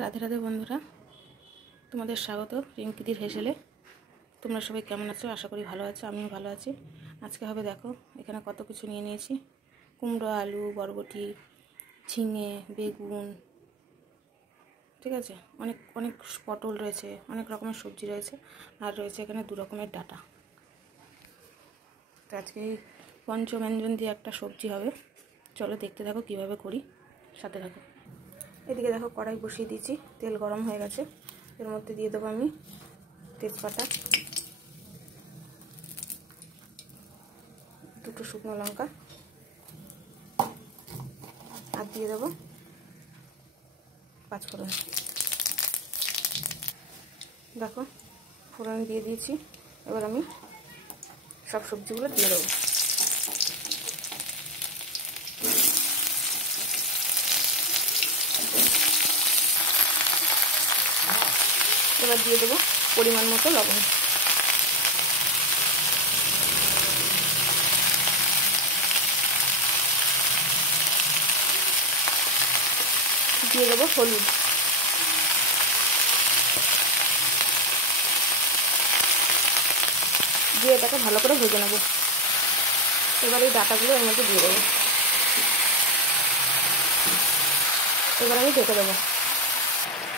রাধে রাধে বন্ধুরা, তোমাদের স্বাগত রিঙ্কিদির হেসেলে। তোমরা সবাই কেমন আছো? আশা করি ভালো আছো, আমিও ভালো আছি। আজকে হবে দেখো এখানে কত কিছু নিয়ে নিয়েছি। কুমড়ো, আলু, বরবটি, ঝিঙে, বেগুন, ঠিক আছে, অনেক অনেক পটল রয়েছে, অনেক রকমের সবজি রয়েছে, আর রয়েছে এখানে 2 রকমের ডাঁটা। তো আজকে এই পঞ্চব্যঞ্জন দিয়ে একটা সবজি হবে। চলো দেখতে থাকো কীভাবে করি, সাথে থাকো। এদিকে দেখো কড়াই বসিয়ে দিয়েছি, তেল গরম হয়ে গেছে। এর মধ্যে দিয়ে দেবো আমি তেজপাতা, 2টো শুকনো লঙ্কা, আর দিয়ে দেবো 5 ফোড়ন। দেখো ফোড়ন দিয়ে দিয়েছি। এবার আমি সব সবজিগুলো দিয়ে দেবো। এবার দিয়ে দেবো পরিমাণ মতো লবণ। দিয়ে দেবো হলুদ। দিয়ে এটাকে ভালো করে ভেজে নেবো। এবার এই ডাঁটাগুলো এর মধ্যে দিয়ে দেবো। এবার আমি ঢেকে দেবো।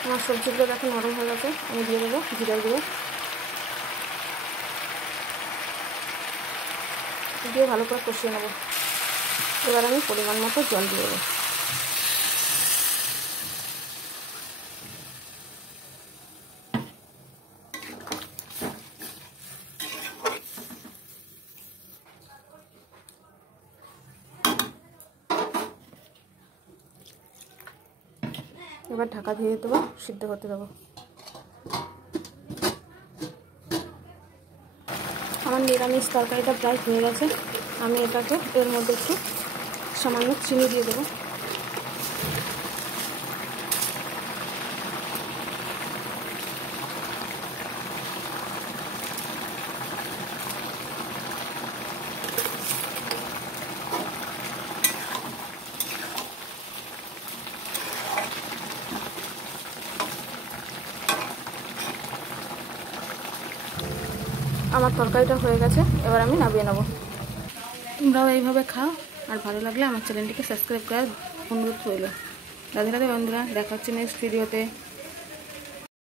আমার সবজিগুলো দেখো নরম হয়ে গেছে। আমি দিয়ে দেবো জিরার গুঁড়ো, দিয়ে ভালো করে কষিয়ে নেবো। এবার আমি পরিমাণ মতো জল দিয়ে দেবো। এবার ঢাকা দিয়ে দেবো, সিদ্ধ করতে দেবো। আমার নিরামিষ তরকারিটা প্রায় হয়ে গেছে। আমি এটাকে এর মধ্যে একটু সামান্য চিনি দিয়ে দেবো। আমার তরকারিটা হয়ে গেছে, এবার আমি নামিয়ে নেবো। তোমরাও এইভাবে খাও, আর ভালো লাগলে আমার চ্যানেলটিকে সাবস্ক্রাইব করার অনুরোধ রইল। রাধে রাধে বন্ধুরা, দেখা হচ্ছে নেক্সট ভিডিওতে।